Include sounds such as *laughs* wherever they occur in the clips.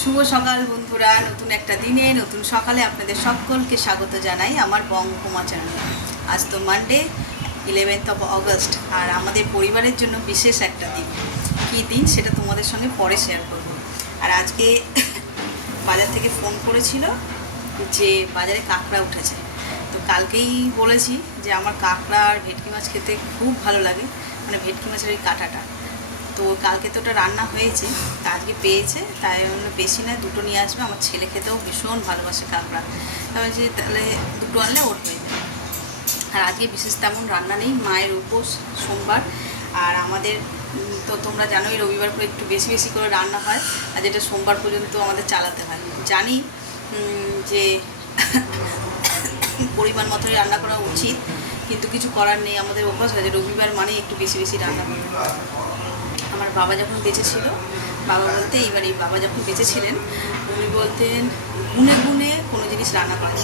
শুভ সকাল বন্ধুরা, নতুন একটা দিনে, নতুন সকালে আপনাদের সকলকে স্বাগত জানাই আমার বঙ্গকুমা চ্যানেলে আজ তো মানডে ইলেভেন্থ অফ অগস্ট আর আমাদের পরিবারের জন্য বিশেষ একটা দিন। কী দিন সেটা তোমাদের সঙ্গে পরে শেয়ার করব। আর আজকে বাজার থেকে ফোন করেছিল যে বাজারে কাঁকড়া উঠেছে। তো কালকেই বলেছি যে আমার কাঁকড়া আর ভেটকি মাছ খেতে খুব ভালো লাগে মানে ভেটকি মাছের ওই কাঁটাটা। তো কালকে তো ওটা রান্না হয়েছে, তা আজকে পেয়েছে, তাই জন্য বেশি না দুটো নিয়ে আসবে। আমার ছেলে খেতেও ভীষণ ভালোবাসে কাঁকড়া। তাহলে যে তাহলে দুটো আনলে ওর হয়ে যাবে। আর আজকে বিশেষ তেমন রান্না নেই, মায়ের উপোস সোমবার। আর আমাদের তো তোমরা জানোই রবিবার করে একটু বেশি বেশি করে রান্না হয়, আর যেটা সোমবার পর্যন্ত আমাদের চালাতে হয়। জানি যে পরিমাণ মতোই রান্না করা উচিত, কিন্তু কিছু করার নেই। আমাদের অভ্যাস হয় যে রবিবার মানে একটু বেশি বেশি রান্না করতে। আমার বাবা যখন বেঁচে ছিল, বাবা বলতে এইবার এই বাবা যখন বেঁচে ছিলেন, উনি বলতেন, গুনে গুনে কোনো জিনিস রান্না করা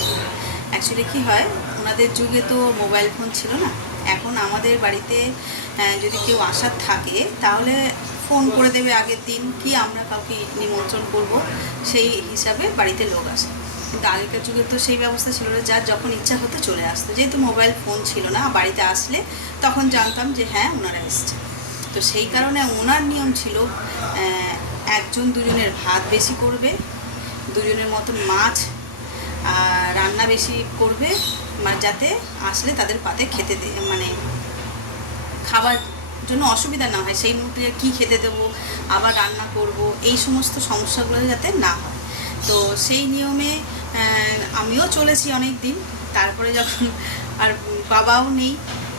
অ্যাকচুয়ালি কী হয়, ওনাদের যুগে তো মোবাইল ফোন ছিল না। এখন আমাদের বাড়িতে যদি কেউ আসার থাকে, তাহলে ফোন করে দেবে আগের দিন কি আমরা কাউকে নিমন্ত্রণ করব, সেই হিসাবে বাড়িতে লোক আসে। কিন্তু আগেকার যুগে তো সেই ব্যবস্থা ছিল না, যার যখন ইচ্ছা হতো চলে আসতো। যেহেতু মোবাইল ফোন ছিল না, বাড়িতে আসলে তখন জানতাম যে হ্যাঁ ওনারা এসছে তো সেই কারণে ওনার নিয়ম ছিল একজন দুজনের ভাত বেশি করবে, দুজনের মতন মাছ রান্না বেশি করবে মানে যাতে আসলে তাদের পাতে খেতে দে মানে খাবার জন্য অসুবিধা না হয়। সেই মুহূর্তে কী খেতে দেবো, আবার রান্না করব, এই সমস্ত সমস্যাগুলো যাতে না হয়। তো সেই নিয়মে আমিও চলেছি অনেক দিন তারপরে যখন আর বাবাও নেই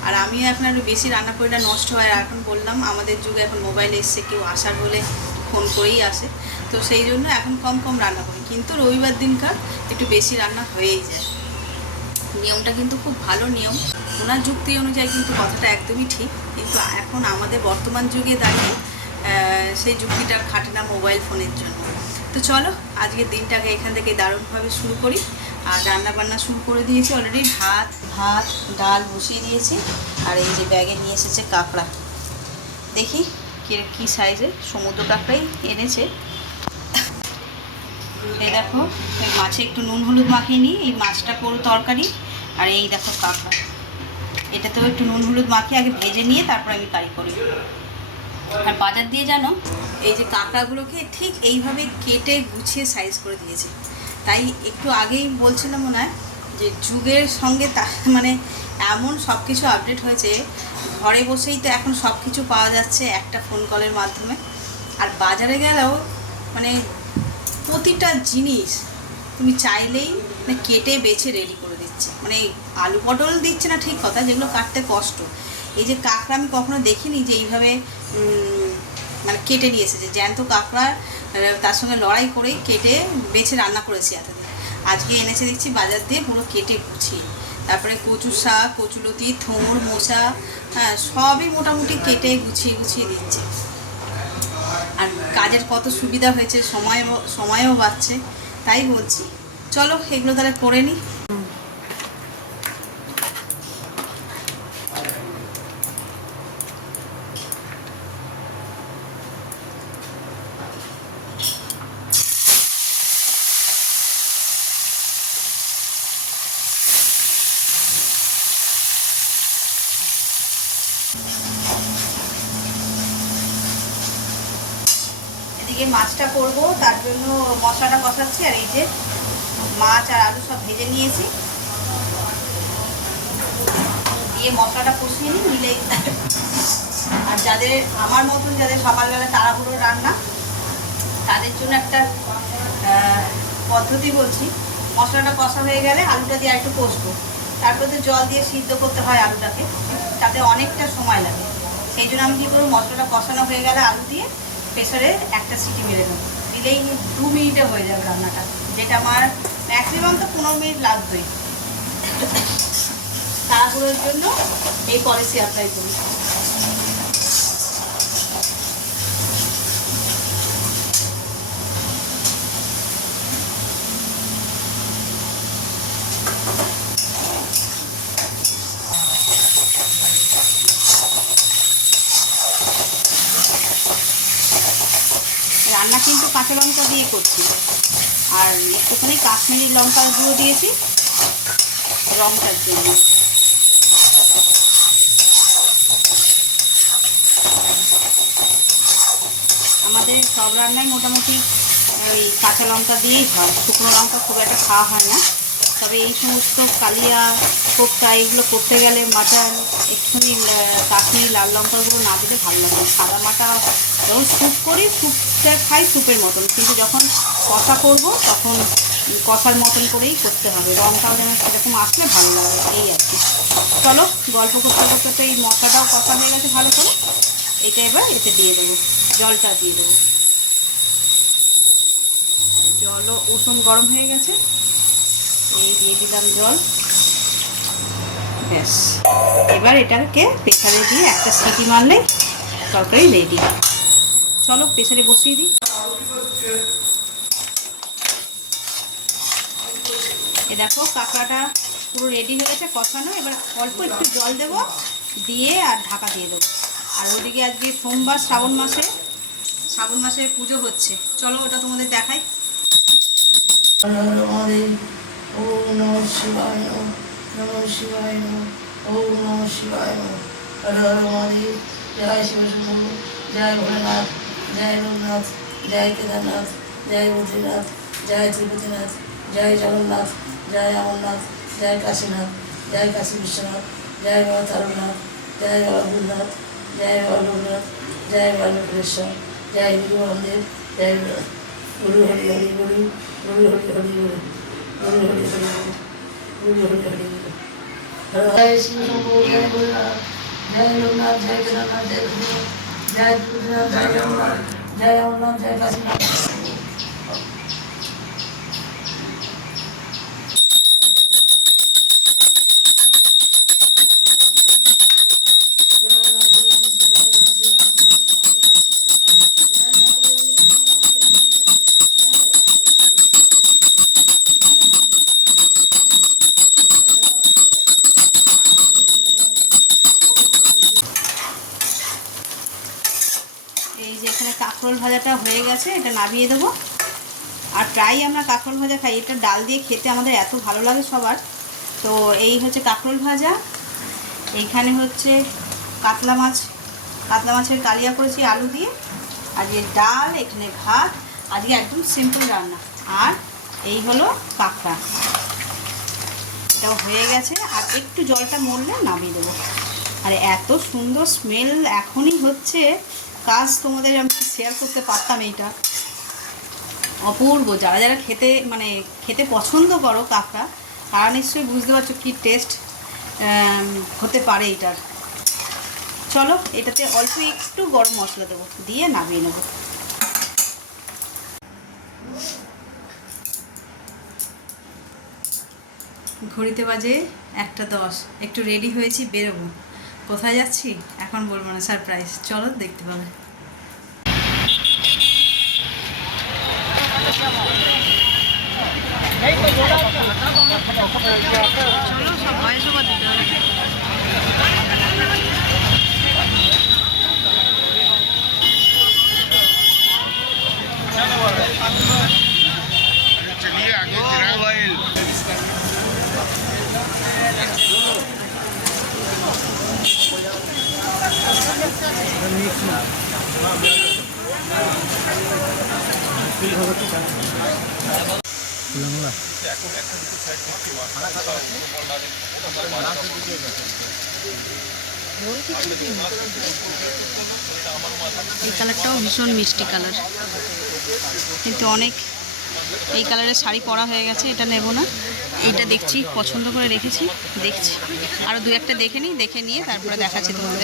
আর আমিও এখন একটু বেশি রান্না করে নষ্ট হয়, আর এখন বললাম আমাদের যুগে এখন মোবাইল এসছে, কেউ আসার হলে ফোন করেই আসে। তো সেই জন্য এখন কম কম রান্না করি, কিন্তু রবিবার দিনকার একটু বেশি রান্না হয়েই যায়। নিয়মটা কিন্তু খুব ভালো নিয়ম। ওনার যুক্তি অনুযায়ী কিন্তু কথাটা একদমই ঠিক, কিন্তু এখন আমাদের বর্তমান যুগে দাঁড়িয়ে সেই যুক্তিটা খাটে না মোবাইল ফোনের জন্য। তো চলো, আজকের দিনটাকে এখান থেকে দারুণভাবে শুরু করি। আর রান্না বান্না শুরু করে দিয়েছি অলরেডি ভাত ভাত, ডাল বসিয়ে দিয়েছি, আর এই যে ব্যাগে নিয়ে এসেছে কাঁকড়া। দেখি কি সাইজের সমুদ্র কাঁকড়াই এনেছে। এই দেখো, এই মাছে একটু নুন হলুদ মাখিয়ে নিই, এই মাছটা করো তরকারি, আর এই দেখো কাঁকড়া। এটাতেও একটু নুন হলুদ মাখিয়ে আগে ভেজে নিয়ে তারপর আমি কারি করি। আর বাজার দিয়ে জানো, এই যে কাঁকড়াগুলোকে ঠিক এইভাবে কেটে গুছিয়ে সাইজ করে দিয়েছে। তাই একটু আগেই বলছিলাম মনে হয় যে যুগের সঙ্গে তা মানে এমন সব কিছু আপডেট হয়েছে, ঘরে বসেই তো এখন সব কিছু পাওয়া যাচ্ছে একটা ফোন কলের মাধ্যমে। আর বাজারে গেলেও মানে প্রতিটা জিনিস তুমি চাইলেই মানে কেটে বেছে রেডি করে দিচ্ছে। মানে আলু পটল দিচ্ছে না ঠিক কথা, যেগুলো কাটতে কষ্ট। এই যে কাঁকড়া আমি কখনো দেখিনি যে এইভাবে মানে কেটে নিয়ে এসেছে জ্যান্ত কাঁকড়া তার সঙ্গে লড়াই করেই কেটে বেছে রান্না করেছি এতদিন। আজকে এনেছে দেখছি বাজার দিয়ে পুরো কেটে গুছিয়ে। তারপরে কচু শাক কচুলতি থোঁড় মোচা হ্যাঁ সবই মোটামুটি কেটে গুছিয়ে গুছিয়ে দিচ্ছে। আর কাজের কত সুবিধা হয়েছে সময় সময়ও বাড়ছে তাই বলছি। চলো, এগুলো তাহলে করে নিই এদিকে মাছটা করব, তার জন্য মশলাটা কষাচ্ছি, আর এই যে মাছ আর আলু সব ভেজে নিয়েছি। দিয়ে মশলাটা কষিয়ে নিই নিলে *laughs* আর যাদের, আমার মতন যাদের সকালবেলা তাড়াহুড়ো রান্না, তাদের জন্য একটা পদ্ধতি বলছি, মশলাটা কষা হয়ে গেলে আলুটা দিয়ে একটু কষবো। তারপরে তো জল দিয়ে সিদ্ধ করতে হয় আলুটাকে, তাতে অনেকটা সময় লাগে। সেই জন্য আমি কী করব, মশলাটা কষানো হয়ে গেলে আলু দিয়ে প্রেসারে একটা সিটি মেরে দেবো। দিলেই দু মিনিটে হয়ে যাবে রান্নাটা। যেটা আমার ম্যাক্সিমাম তো পনেরো মিনিট লাগবেই। তাড়াহুড়োর জন্য এই পলিসি অ্যাপ্লাই করি। রান্না কিন্তু কাঁচা লঙ্কা দিয়ে করছি। আর একটুখানি কাশ্মীরি লঙ্কা গুঁড়ো দিয়েছি রঙটার জন্য। আমাদের সব রান্নাই মোটামুটি ওই কাঁচা লঙ্কা দিয়েই হয়। শুকনো লঙ্কা খুব একটা খাওয়া হয় না। তবে এই সমস্ত কালিয়া, কোপ্তা এগুলো করতে গেলে মাটন, একটুখানি কাশ্মীরি লাল লঙ্কাগুলো না দিলে ভালো লাগে। সাদা মাটা যখন স্যুপ করি স্যুপটা খাই স্যুপের মতন। কিন্তু যখন কষা করব, তখন কষার মতন করেই করতে হবে। রঙটাও যেন সেরকম আসলে ভালো লাগে, এই আর কি। চলো, গল্প করতে করতে তো এই মশলাটাও কষা হয়ে গেছে ভালো করে। এটা এবার এতে দিয়ে দেবো, জলটা দিয়ে দেবো। জলও উষুম গরম হয়ে গেছে। এই দিয়ে দিলাম জল। ব্যাস। এবার এটাকে প্রেসারে দিয়ে একটা সিটি মারলে তরকারি রেডি চলো প্রেসারে বসিয়ে দিই। এ দেখো, কাঁকড়াটা পুরো রেডি হয়ে গেছে কষানো। এবার অল্প একটু জল দেব, দিয়ে আর ঢাকা দিয়ে দেবো। আর ওদিকে আজকে সোমবার শ্রাবণ মাসে শ্রাবণ মাসে পুজো হচ্ছে। চলো, ওটা তোমাদের দেখাই। মহাদেব, ওম শিবায় নমঃ নমঃ শিবায় নমঃ শিবায় নমঃ। হর হর মহাদেব, জয় জয় ভোলেনাথ। জয় লোকনাথ জয় কেদারনাথ, জয় বদ্রীনাথ, জয় তিরুপতিনাথ জয় জগন্নাথ, জয় অমরনাথ, জয় কাশীনাথ, জয় কাশী বিশ্বনাথ, জয় বাবা তারকনাথ, জয় বাবা ভূতনাথ জয় বাবা লোকনাথ জয় বাবা লোকেশ্বর, জয় গুরু বামদেব জয় গুরু হরি হরি গুরু গুরু হরি হরি গুরু গুরু হরি হরি গুরু গুরু হরি হরি গুরু। জয় শিব জয় ভোলেনাথ জয় লোকনাথ জয় কেদারনাথ, জয় বদ্রীনাথ জয় জয় অমরনাথ জয় কাশীনাথ নামিয়ে দেবো। আর প্রায় আমরা কাঁকরোল ভাজা খাই। এটা ডাল দিয়ে খেতে আমাদের এত ভালো লাগে সবার। তো এই হচ্ছে কাঁকরোল ভাজা। এইখানে হচ্ছে কাতলা মাছ। কাতলা মাছের কালিয়া করেছি আলু দিয়ে। আর যে ডাল, এখানে ভাত। আজকে একদম সিম্পল রান্না। আর এই হলো কাঁকড়া। এটাও হয়ে গেছে। আর একটু জলটা মরলে নামিয়ে দেবো। আর এত সুন্দর স্মেল এখনই হচ্ছে। কাজ তোমাদের আমি শেয়ার করতে পারতাম এইটা। অপূর্ব, যারা যারা খেতে মানে খেতে পছন্দ করো কাঁকড়া, তারা নিশ্চয়ই বুঝতে পারছ কী টেস্ট হতে পারে এটার চলো, এটাতে অল্প একটু গরম মশলা দেবো, দিয়ে নামিয়ে নেব। ঘড়িতে বাজে একটা দশ, একটু রেডি হয়েছি, বেরোবো। কোথায় যাচ্ছি? এখন বলব না সারপ্রাইজ চলো দেখতে পাবে। এই কালারটাও ভীষণ মিষ্টি কালার। কিন্তু অনেক এই কালারের শাড়ি পরা হয়ে গেছে, এটা নেব না। এইটা দেখছি, পছন্দ করে রেখেছি, দেখছি। আরও দু একটা দেখে নিই, দেখে নিয়ে তারপরে দেখাচ্ছি তোমাদের।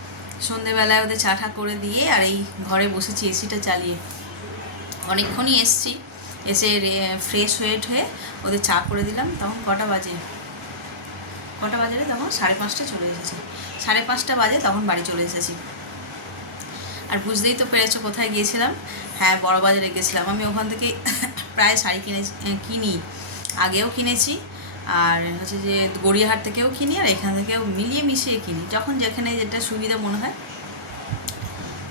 সকালবেলায় ওদের চা টা করে দিয়ে আর এই ঘরে বসেছি এসিটা চালিয়ে। অনেকক্ষণই এসছি, এসে ফ্রেশ হয়ে হয়ে ওদের চা করে দিলাম, তখন কটা বাজে? কটা বাজারে তখন সাড়ে পাঁচটা চলে এসেছি। সাড়ে পাঁচটা বাজে, তখন বাড়ি চলে এসেছি। আর বুঝতেই তো পেরেছ কোথায় গিয়েছিলাম? হ্যাঁ বড় বাজারে গেছিলাম। আমি ওখান থেকে প্রায় শাড়ি কিনে কিনি। আগেও কিনেছি আর হচ্ছে যে গড়িয়াহাট থেকেও কিনি আর এখান থেকেও মিলিয়ে মিশিয়ে কিনি। যখন যেখানে যেটা সুবিধা মনে হয়,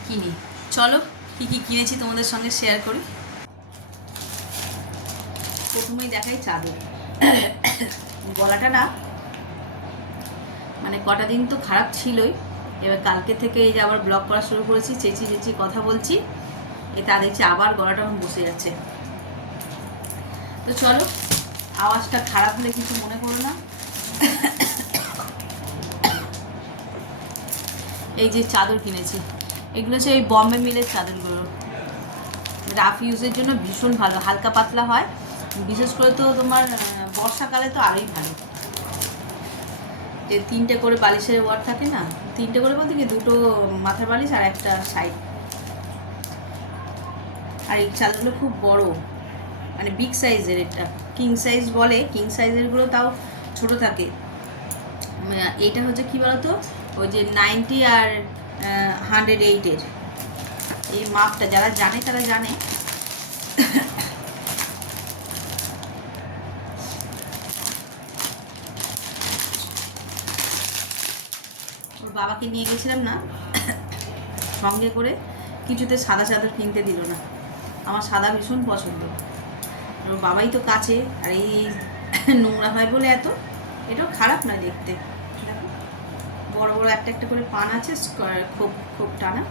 কিনি। চলো, কী কী কিনেছি তোমাদের সঙ্গে শেয়ার করি। প্রথমেই দেখাই চাদর। গলাটা না মানে কটা দিন তো খারাপ ছিলই। এবার কালকে থেকে এই যে আবার ব্লগ করা শুরু করেছি চেঁচি চেঁচি কথা বলছি। এ তা দেখছি আবার গলাটা আমার বসে যাচ্ছে। তো চলো আওয়াজটা খারাপ হলে কিছু মনে করো না। এই যে চাদর কিনেছি। এগুলো হচ্ছে এই বম্বে মিলের চাদরগুলো। রাফ ইউজের জন্য ভীষণ ভালো, হালকা পাতলা হয়। বিশেষ করে তো তোমার বর্ষাকালে তো আরোই ভালো। যে তিনটে করে বালিশের ওয়ার থাকে না? তিনটে করে বলতে কি? দুটো মাথার বালিশ আর একটা সাইড। আর এই চাদরগুলো খুব বড়। মানে বিগ সাইজের এটা। কিং সাইজ বলে কিং সাইজেরগুলো তাও ছোট থাকে। এইটা হচ্ছে কি বলতো? ওই যে নাইনটি আর হান্ড্রেড এইটের এই মাপটা যারা জানে, তারা জানে। ওর বাবাকে নিয়ে গেছিলাম না? সঙ্গে করে কিছুতে সাদা চাদর কিনতে দিল না। আমার সাদা ভীষণ পছন্দ। ওর বাবাই তো কাছে, আর এই নোংরা হয় বলে এত, এটাও খারাপ না দেখতে। দেখো, বড় বড় একটা একটা করে পান আছে খুব খুব টানা।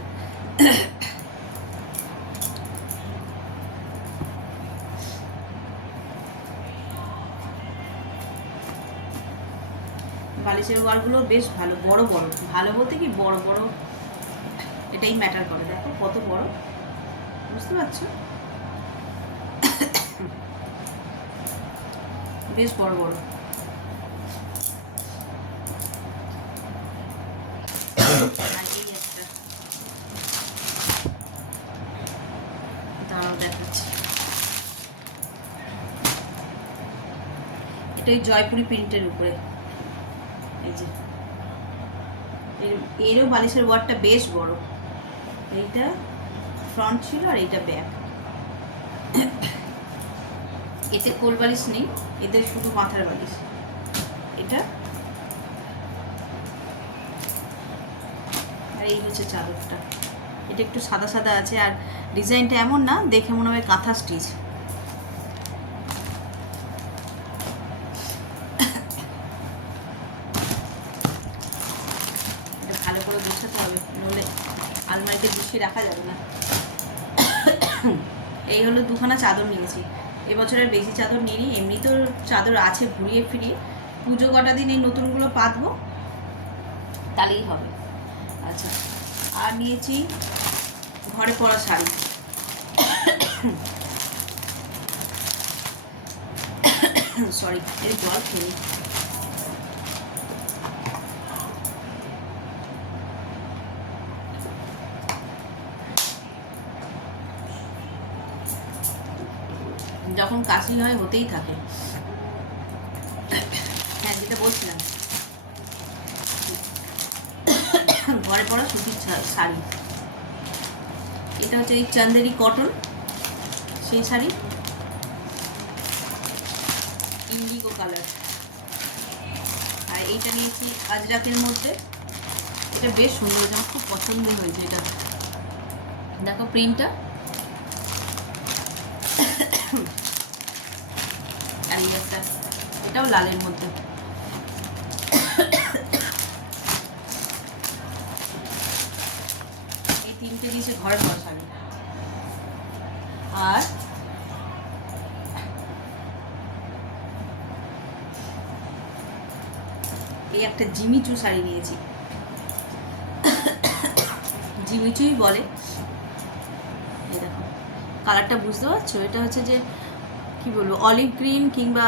বালিশের ওয়ারগুলো বেশ ভালো, বড় বড়। ভালো বলতে কি, বড় বড়, এটাই ম্যাটার করে। দেখো কত বড়। বুঝতে পারছ? বেশ বড় বড়। এটা ওই জয়পুরি প্রিন্টের উপরে। এই যে। এর- এরও বালিশের ওয়ারটা বেশ বড়। এইটা ফ্রন্ট ছিল আর এইটা ব্যাক এতে কোল বালিশ নেই, এতে শুধু মাথার বালিশ। এটা। আর এই হচ্ছে চাদরটা। এটা একটু সাদা সাদা আছে, আর ডিজাইনটা এমন না, দেখে মনে হয় কাঁথা স্টিচ। ভালো করে গোছাতে হবে, নইলে আলমারিতে গুছিয়ে রাখা যাবে না। এই হলো দুখানা চাদর নিয়েছি। এবছরের বেশি চাদর নিয়ে নিই এমনি তো চাদর আছে ঘুরিয়ে ফিরিয়ে। পুজো কটা দিন এই নতুনগুলো পাতবো, তাহলেই হবে। আচ্ছা আর নিয়েছি ঘরে পরা শাড়ি। *coughs* সরি এই জল খেয়ে যখন কাশি হয় হতেই থাকে। হ্যাঁ যেটা বলছিলাম। ঘরে পরা সুতির শাড়ি। এটা হচ্ছে এই চান্দেরি কটন, সেই শাড়ি। Indigo colour. আর এইটা নিয়েছি আজরাকের মধ্যে। এটা বেশ সুন্দর আমার খুব পছন্দ হয়েছে এটা। দেখো প্রিন্টটা। আর একটা এটাও লালের মধ্যে। এই তিনটে দিয়েছে ঘরে শাড়ি আর এই একটা জিমিচু শাড়ি নিয়েছি। জিমিচুই বলে। এই দেখো, কালারটা বুঝতে পারছ? এটা হচ্ছে যে কি বলব অলিভ গ্রিন কিংবা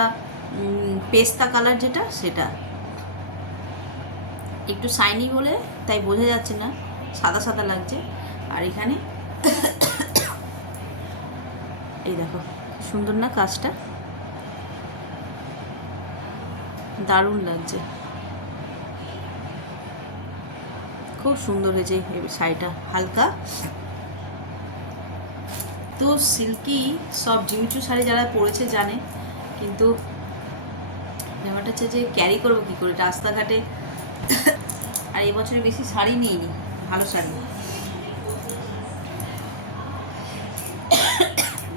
পেস্তা কালার যেটা, সেটা। একটু শাইনি বলে, তাই বোঝা যাচ্ছে না, সাদা সাদা লাগছে। আর এখানে, এই দেখো সুন্দর না কাজটা? দারুণ লাগছে। খুব সুন্দর হয়েছে এই শাড়িটা হালকা। তো সিল্কি সব জিমিচু শাড়ি যারা পরেছে জানে, কিন্তু ব্যাপারটা হচ্ছে যে ক্যারি করব কী করে? রাস্তাঘাটে আর এবছরে বেশি শাড়ি নিইনি, ভালো শাড়ি।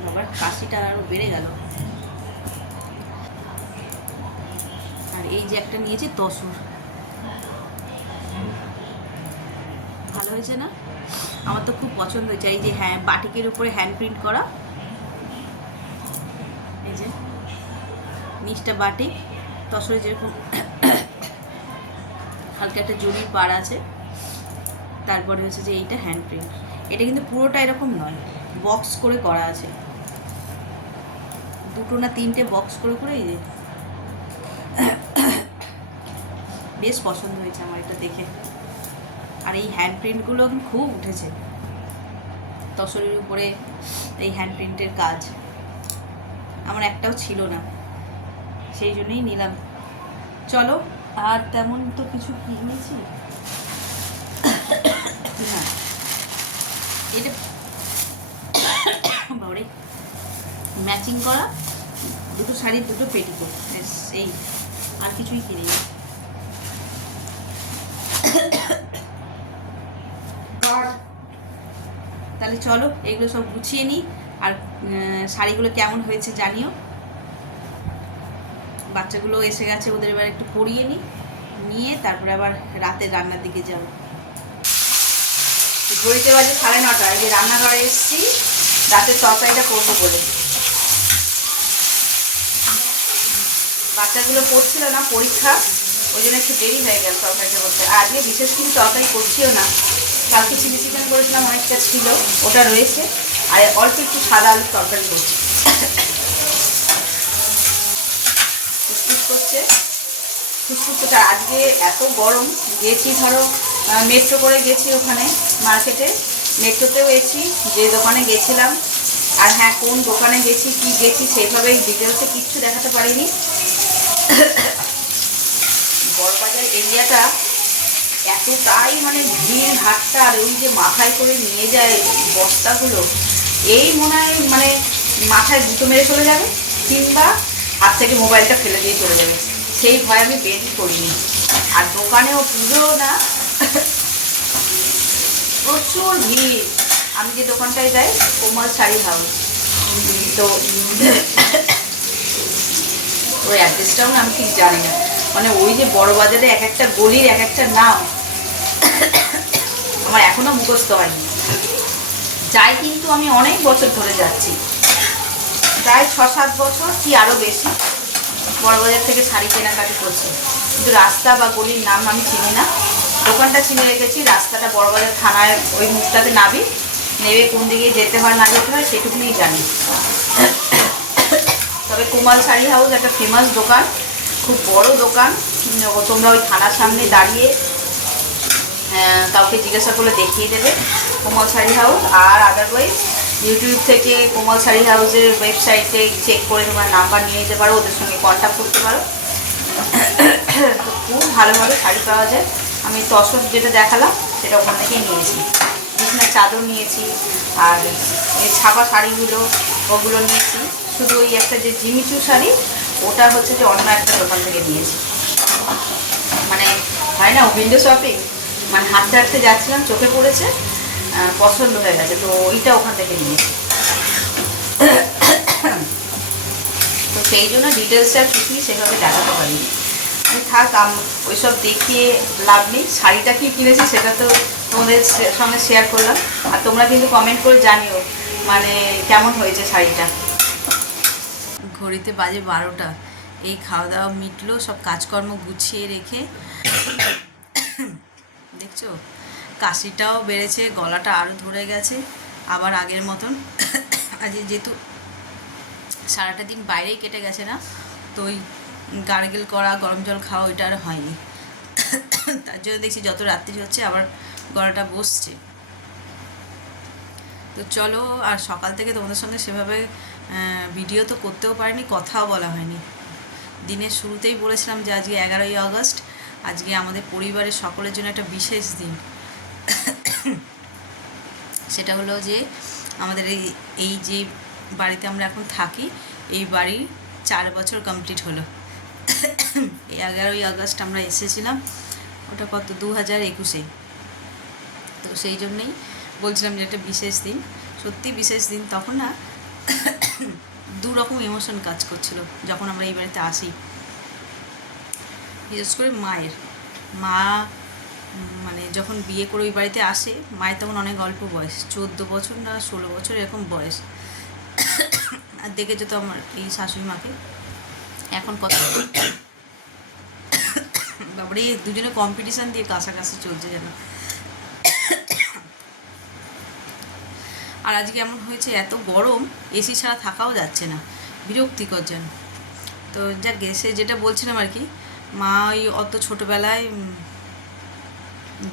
আবার কাশিটা আরও বেড়ে গেল। আর এই যে একটা নিয়েছি তসর। ভালো হয়েছে না? আমার তো খুব পছন্দ হয়েছে। এই যে হ্যাঁ বাটিকের উপরে হ্যান্ড প্রিন্ট করা। এই যে, নিচটা বাটিক তসরে যেরকম হালকা একটা জরির পার আছে, তারপরে হচ্ছে যে এইটা হ্যান্ড প্রিন্ট এটা কিন্তু পুরোটা এরকম নয় বক্স করে করা আছে। দুটো না তিনটে বক্স করে করে এই যে, বেশ পছন্দ হয়েছে আমার এটা দেখে। আর এই হ্যান্ড প্রিন্টগুলো এখন খুব উঠেছে। তসরের উপরে এই হ্যান্ড প্রিন্টের কাজ। আমার একটাও ছিল না। সেই জন্যই নিলাম। চলো, আর তেমন তো কিছু কিনেছি? না। এটা বাবারে ম্যাচিং করা, দুটো শাড়ির দুটো পেটিকোট এই, আর কিছুই কিনিনি। তাহলে চলো, এগুলো সব গুছিয়ে নিই। আর শাড়িগুলো কেমন হয়েছে জানিও। বাচ্চাগুলো এসে গেছে, ওদের এবার একটু পরিয়ে নিই। নিয়ে তারপরে আবার রাতে রান্নার দিকে যাব। ঘড়িতে বাজে সাড়ে নটা, এই যে রান্নাঘরে এসেছি রাতের তরকারিটা করব বলে। বাচ্চাগুলো পড়ছিল না পরীক্ষা, ওই জন্য একটু দেরি হয়ে গেল তরকারিটা করতে। আজকে বিশেষ কিছু তরকারি করছিও না। কালকে চিলি চিকেন করেছিলাম, অনেকটা ছিল। ওটা রয়েছে। আর অল্প একটু সাদা আলুর তরকারি করছি। ফুসফুস করছে। ফুসফুস করছে। আজকে এত গরম। গেছি ধরো মেট্রো করে গেছি ওখানে মার্কেটে মেট্রোতেও এসি যে দোকানে গেছিলাম। আর হ্যাঁ কোন দোকানে গেছি, কি গেছি সেইভাবে ডিটেলসে কিচ্ছু দেখাতে পারিনি। বড়বাজার এরিয়াটা এতটাই মানে ভিড় ভাট্টা আর ওই যে মাথায় করে নিয়ে যায় বস্তাগুলো, এই মনে হয় মানে মাথায় দুটো মেরে চলে যাবে কিংবা হাত থেকে মোবাইলটা ফেলে দিয়ে চলে যাবে। সেই ভয় আমি বেরই করিনি। আর দোকানেও পুরো না, প্রচুর ভিড়। আমি যে দোকানটায় যাই, কোমল শাড়ি হাউস তো ওই অ্যাড্রেসটাও আমি ঠিক জানি না। মানে ওই যে বড় বাজারে এক একটা গলির এক একটা নাম আমার এখনও মুখস্থ হয়নি। যাই কিন্তু আমি অনেক বছর ধরে যাচ্ছি। প্রায় ছ সাত বছর কি আরও বেশি বড়বাজার থেকে শাড়ি কেনাকাটি করছি। কিন্তু রাস্তা বা গলির নাম আমি চিনি না। দোকানটা চিনে রেখেছি, রাস্তাটা বড়বাজার থানায় ওই মুখটাতে নাবি। নেবে কোন দিকে যেতে হয়, না যেতে হয় সেটুকুনি জানি। তবে কুমাল শাড়ি হাউস একটা ফেমাস দোকান। খুব বড় দোকান। তোমরা ওই থানার সামনে দাঁড়িয়ে কাউকে জিজ্ঞাসা করলে দেখিয়ে দেবে, কোমল শাড়ি হাউস আর আদারওয়াইজ ইউটিউব থেকে কোমল শাড়ি হাউসের ওয়েবসাইটে চেক করে তোমার নাম্বার নিয়ে নিতে পারো, ওদের সঙ্গে কন্ট্যাক্ট করতে পারো। তো খুব ভালো ভালো শাড়ি পাওয়া যায়। আমি তসর যেটা দেখালাম, সেটা ওখান থেকেই নিয়েছি। বিছনার চাদর নিয়েছি, আর ছাপা শাড়িগুলো, ওগুলো নিয়েছি। শুধু ওই একটা যে জিমিচু শাড়ি ওটা হচ্ছে যে অন্য একটা দোকান থেকে নিয়েছি। মানে হয় না উইন্ডো শপিং মানে হাঁটতে হাঁটতে যাচ্ছিলাম, চোখে পড়েছে পছন্দ হয়ে গেছে, তো ওইটা ওখান থেকে নিয়েছি। তো সেই জন্য ডিটেলসে আর কিছুই সেভাবে দেখাতে পারিনি। থাক, আম- ওইসব দেখিয়ে লাভ নেই। শাড়িটা কি কিনেছি সেটা তো তোমাদের সঙ্গে শেয়ার করলাম। আর তোমরা কিন্তু কমেন্ট করে জানিও মানে কেমন হয়েছে শাড়িটা। ঘড়িতে বাজে বারোটা। এই খাওয়া দাওয়া মিটলো, সব কাজকর্ম গুছিয়ে রেখে। দেখছ? কাশিটাও বেড়েছে, গলাটা আরও ধরে গেছে, আবার আগের মতন। আজ যেহেতু সারাটা দিন বাইরেই কেটে গেছে না, তো ওই গার্গেল করা, গরম জল খাওয়া, ওইটা আর হয়নি। তার জন্য দেখছি যত রাত্রি হচ্ছে, আবার গলাটা বসছে। তো চলো, আর সকাল থেকে তোমাদের সঙ্গে সেভাবে ভিডিও তো করতেও পারিনি, কথাও বলা হয়নি। দিনের শুরুতেই বলেছিলাম যে আজকে এগারোই আগস্ট, আজকে আমাদের পরিবারের সকলের জন্য একটা বিশেষ দিন। সেটা হলো যে আমাদের এই এই যে বাড়িতে আমরা এখন থাকি, এই বাড়ির চার বছর কমপ্লিট হলো। এই এগারোই আগস্ট আমরা এসেছিলাম, ওটা কত? দু হাজার একুশে। তো সেই জন্যই বলছিলাম যে একটা বিশেষ দিন। সত্যি বিশেষ দিন তখন না দু রকম ইমোশন কাজ করছিল যখন আমরা এই বাড়িতে আসি। বিশেষ করে মায়ের। মা মানে যখন বিয়ে করে ওই বাড়িতে আসে, মায়ের তখন অনেক অল্প বয়স, চোদ্দ বছর না ষোলো বছর এরকম বয়স। আর দেখেছ তো আমার এই শাশুড়ি মাকে? এখন কত? এই দুজনে কম্পিটিশান দিয়ে কাছাকাছি চলছে যেন। আর আজকে এমন হয়েছে, এত গরম এসি ছাড়া থাকাও যাচ্ছে না। বিরক্তিকর যেন। তো যাক সে যেটা বলছিলাম আর কি, মা ওই অত ছোটোবেলায়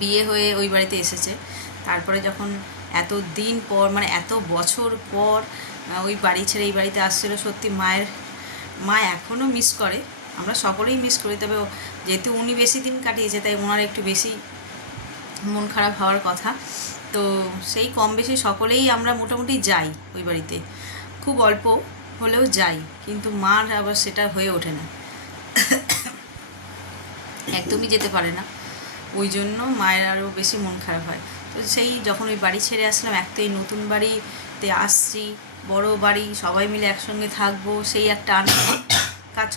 বিয়ে হয়ে ওই বাড়িতে এসেছে। তারপরে যখন এত দিন পর মানে এত বছর পর ওই বাড়ি ছেড়ে এই বাড়িতে আসছিল, সত্যি মায়ের, মা এখনও মিস করে। আমরা সকলেই মিস করি, তবে যেহেতু উনি বেশি দিন কাটিয়েছে, তাই ওনার একটু বেশি মন খারাপ হওয়ার কথা। তো সেই কম বেশি সকলেই আমরা মোটামুটি যাই ওই বাড়িতে। খুব অল্প হলেও যাই, কিন্তু মার আবার সেটা হয়ে ওঠে না। একদমই যেতে পারে না। ওই জন্য মায়ের আরও বেশি মন খারাপ হয়। তো সেই যখন ওই বাড়ি ছেড়ে আসলাম, এক তো এই নতুন বাড়িতে আসছি, বড় বাড়ি, সবাই মিলে একসঙ্গে থাকব, সেই একটা আনন্দ। কাজ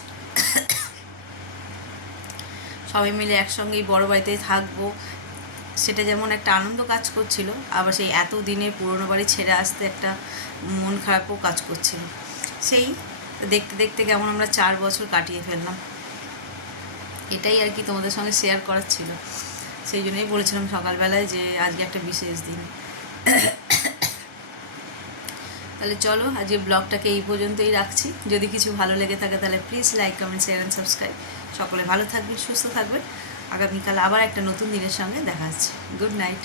সবাই মিলে একসঙ্গে এই বড় বাড়িতে থাকব। সেটা যেমন একটা আনন্দ কাজ করছিল, আবার সেই এত দিনের পুরনো বাড়ি ছেড়ে আসতে একটা মন খারাপও কাজ করছিল। সেই দেখতে দেখতে কেমন আমরা চার বছর কাটিয়ে ফেললাম। এটাই আর কি তোমাদের সঙ্গে শেয়ার করার ছিল। সেই জন্যই বলেছিলাম সকালবেলায় যে আজকে একটা বিশেষ দিন। তাহলে চলো আজকে ব্লগটাকে এই পর্যন্তই রাখছি। যদি কিছু ভালো লেগে থাকে তাহলে please like comment share and subscribe সকলে ভালো থাকবেন, সুস্থ থাকবেন। আগামীকাল আবার একটা নতুন দিনের সঙ্গে দেখা হচ্ছে। Good night